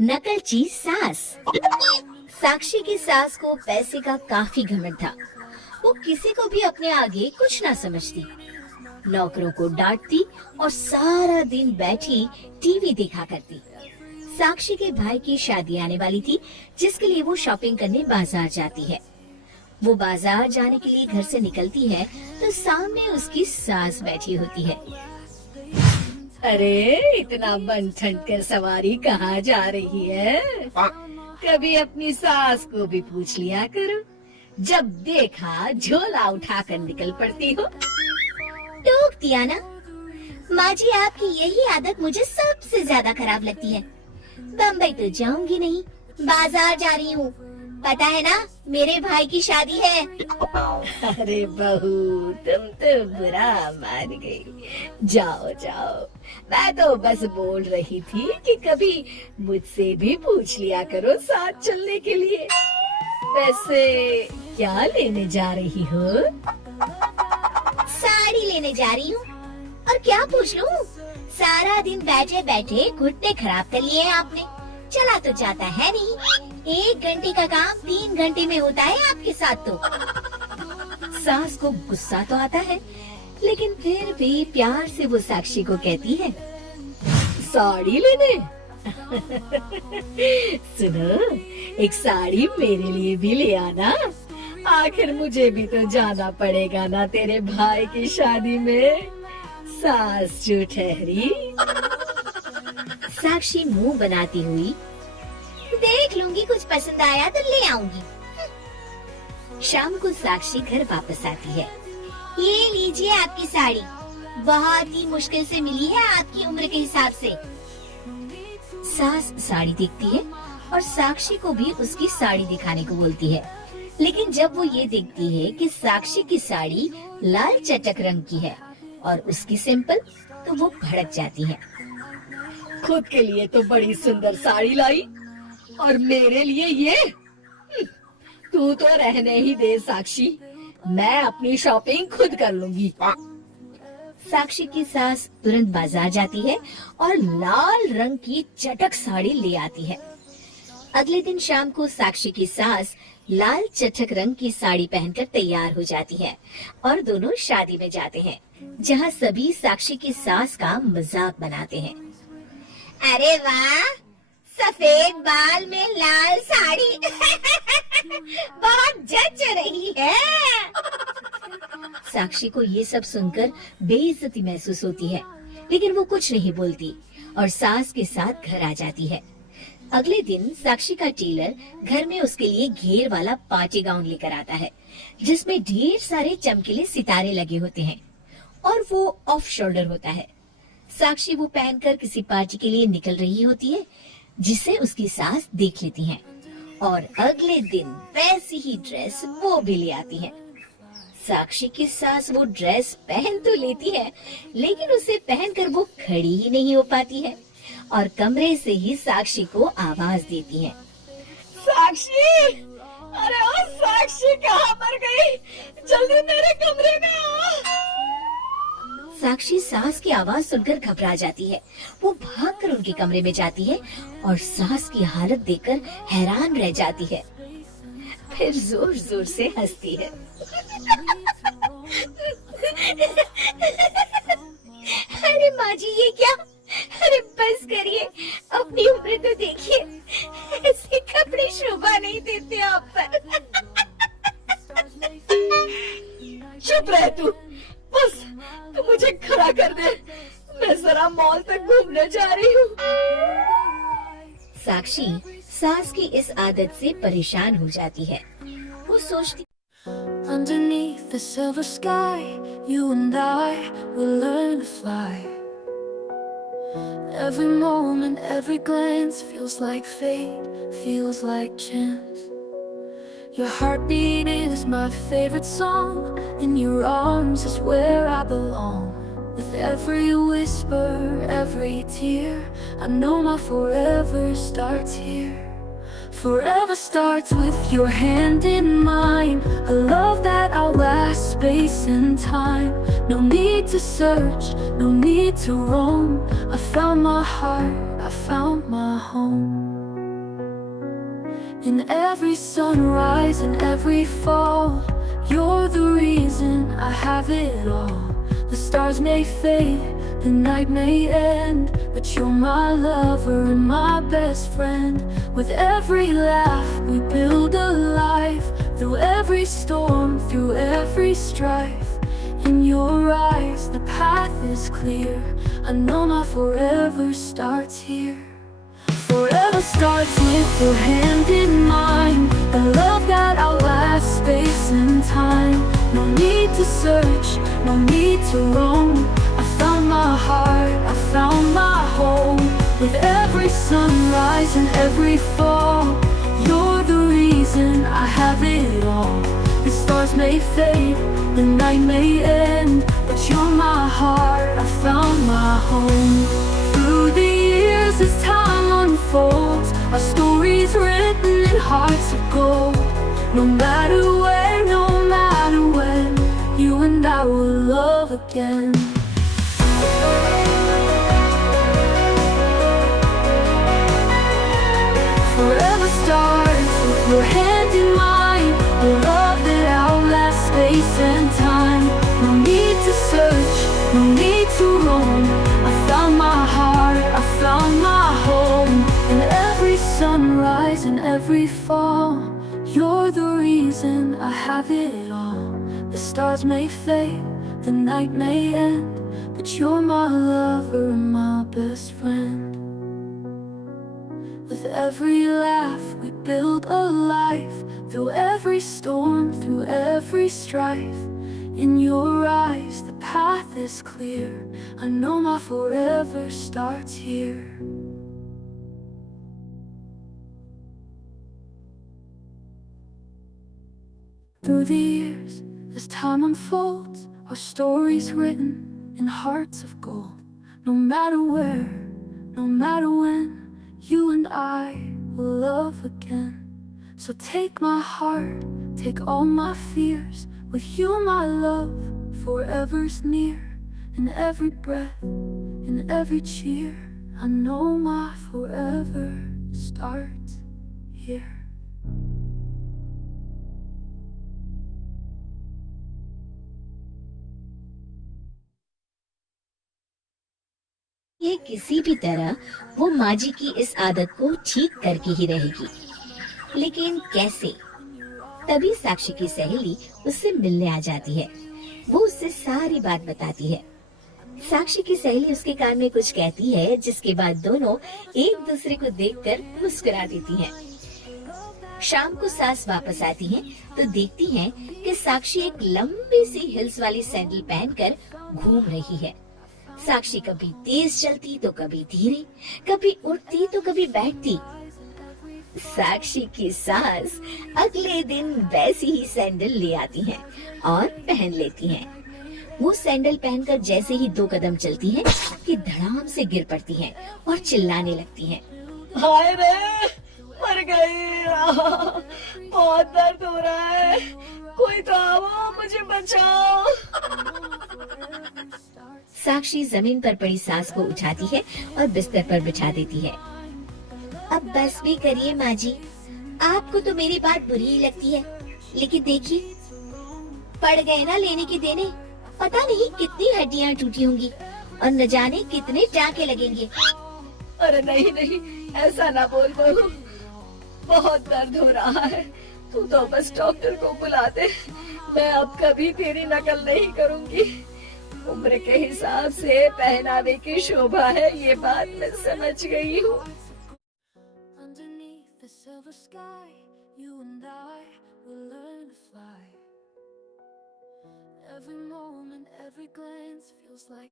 नकलची सास। साक्षी की सास को पैसे का काफी घमंड था। वो किसी को भी अपने आगे कुछ ना समझती, नौकरों को डांटती और सारा दिन बैठी टीवी देखा करती। साक्षी के भाई की शादी आने वाली थी, जिसके लिए वो शॉपिंग करने बाजार जाती है। वो बाजार जाने के लिए घर से निकलती है तो सामने उसकी सास बैठी होती है। अरे इतना बन ठन कर सवारी कहाँ जा रही है? कभी अपनी सास को भी पूछ लिया करो, जब देखा झोला उठाकर निकल पड़ती हो। टोक दिया ना। माँ जी, आपकी यही आदत मुझे सबसे ज्यादा खराब लगती है। बम्बई तो जाऊंगी नहीं, बाजार जा रही हूँ। पता है ना, मेरे भाई की शादी है। अरे बहू, तुम तो बुरा मान गई। जाओ जाओ, मैं तो बस बोल रही थी कि कभी मुझसे भी पूछ लिया करो साथ चलने के लिए। वैसे क्या लेने जा रही हो? साड़ी लेने जा रही हूँ। और क्या पूछ लूँ? सारा दिन बैठे बैठे घुटने खराब कर लिए हैं आपने। चला तो जाता है नहीं। 1 घंटे का काम 3 घंटे में होता है आपके साथ तो। सास को गुस्सा तो आता है, लेकिन फिर भी प्यार से वो साक्षी को कहती है, साड़ी लेने? सुनो, एक साड़ी मेरे लिए भी ले आना। आखिर मुझे भी तो जाना पड़ेगा ना तेरे भाई की शादी में। सास जो ठहरी। साक्षी मुंह बनाती हुई, देख लूंगी, कुछ पसंद आया तो ले आऊंगी। शाम को साक्षी घर वापस आती है। ये लीजिए आपकी साड़ी, बहुत ही मुश्किल से मिली है आपकी उम्र के हिसाब से। सास साड़ी देखती है और साक्षी को भी उसकी साड़ी दिखाने को बोलती है, लेकिन जब वो ये देखती है कि साक्षी की साड़ी लाल चटक रंग की है और उसकी सिंपल, तो वो भड़क जाती है। खुद के लिए तो बड़ी सुंदर साड़ी लाई और मेरे लिए ये? तू तो रहने ही दे साक्षी, मैं अपनी शॉपिंग खुद कर लूंगी। साक्षी की सास तुरंत बाजार जाती है और लाल रंग की चटक साड़ी ले आती है। अगले दिन शाम को साक्षी की सास लाल चटक रंग की साड़ी पहनकर तैयार हो जाती है और दोनों शादी में जाते हैं, जहाँ सभी साक्षी की सास का मजाक बनाते हैं। अरे वाह, सफेद बाल में लाल साड़ी बहुत जच रही है। साक्षी को ये सब सुनकर बेइज्जती महसूस होती है, लेकिन वो कुछ नहीं बोलती और सास के साथ घर आ जाती है। अगले दिन साक्षी का टेलर घर में उसके लिए घेर वाला पार्टी गाउन लेकर आता है, जिसमें ढेर सारे चमकीले सितारे लगे होते हैं और वो ऑफ शोल्डर होता है। साक्षी वो पहनकर किसी पार्टी के लिए निकल रही होती है, जिसे उसकी सास देख लेती है और अगले दिन वैसी ही ड्रेस वो भी ले आती है। साक्षी की सास वो ड्रेस पहन तो लेती है, लेकिन उसे पहनकर वो खड़ी ही नहीं हो पाती है और कमरे से ही साक्षी को आवाज देती है, साक्षी! अरे ओ साक्षी, कहाँ मर गई? जल्दी मेरे कमरे में आ। साक्षी सास की आवाज सुनकर घबरा जाती है। वो भागकर उनके कमरे में जाती है और सास की हालत देखकर हैरान रह जाती है। फिर जोर जोर से हंसती है। अरे माँ जी, ये क्या? अरे बस करिए, अपनी उम्र तो देखिए, ऐसे कपड़े शोभा नहीं देते आप पर। चुप रह तू, बस तू मुझे खड़ा कर दे, मैं जरा मॉल तक घूमने जा रही हूँ। साक्षी सास की इस आदत से परेशान हो जाती है। वो सोचती, Underneath the silver sky, you and I will learn to fly. Every moment, every glance feels like fate, feels like chance. Your heartbeat is my favorite song, in your arms is where I belong. With every whisper, every tear, I know my forever starts here. Forever starts with your hand in mine, a love that outlasts space and time. No need to search, no need to roam. I found my heart, I found my home. In every sunrise and every fall, you're the reason I have it all. The stars may fade, the night may end, but you're my lover and my best friend. With every laugh we build a life, through every storm, through every strife. In your eyes the path is clear, I know my forever starts here. Forever starts with your hand in mine, a love that outlasts space and time. No need to search, no need to roam. I found my heart, I found my home. With every sunrise and every fall, you're the reason I have it all. The stars may fade, the night may end, but you're my heart, I found my home. Through the years as time unfolds, our stories written in hearts of gold. No matter where, no matter when, you and I will love again. Forever starts with your hand in mine, a love that outlasts space and time. No need to search, no need to roam. I found my heart, I found my home. In every sunrise and every fall, you're the reason I have it all. The stars may fade, the night may end, but you're my lover and my best friend. With every laugh we build a life, through every storm, through every strife. In your eyes the path is clear, I know my forever starts here. Through the years, as time unfolds, our stories written in hearts of gold. No matter where, no matter when, you and I will love again. So take my heart, take all my fears. With you my love forever's near. In every breath, in every cheer, I know my forever starts here. ये किसी भी तरह वो माँ जी की इस आदत को ठीक करके ही रहेगी, लेकिन कैसे? तभी साक्षी की सहेली उससे मिलने आ जाती है। वो उससे सारी बात बताती है। साक्षी की सहेली उसके कान में कुछ कहती है, जिसके बाद दोनों एक दूसरे को देखकर मुस्कुरा देती हैं। शाम को सास वापस आती हैं तो देखती हैं कि साक्षी एक लंबी सी हिल्स वाली सैंडल पहनकर घूम रही है। साक्षी कभी तेज चलती तो कभी धीरे, कभी उठती तो कभी बैठती। साक्षी की सास अगले दिन वैसी ही सैंडल ले आती हैं और पहन लेती हैं। वो सैंडल पहनकर जैसे ही 2 कदम चलती हैं कि धड़ाम से गिर पड़ती हैं और चिल्लाने लगती हैं। हाय रे, मर गई, बहुत दर्द हो रहा है, कोई तो आओ, मुझे बचाओ। साक्षी जमीन पर पड़ी सास को उठाती है और बिस्तर पर बिछा देती है। अब बस भी करिए माँ जी, आपको तो मेरी बात बुरी ही लगती है, लेकिन देखिए पड़ गए ना लेने के देने। पता नहीं कितनी हड्डियाँ टूटी होंगी और न जाने कितने टाँके लगेंगे। अरे नहीं नहीं, ऐसा ना बोल बहू, बहुत दर्द हो रहा है। तू तो बस डॉक्टर को बुला दे, मैं अब कभी तेरी नकल नहीं करूँगी। उम्र के हिसाब से पहनावे की शोभा है, ये बात मैं समझ गई हूँ। Underneath the silver sky, you and I will learn to fly. Every moment, every glance feels like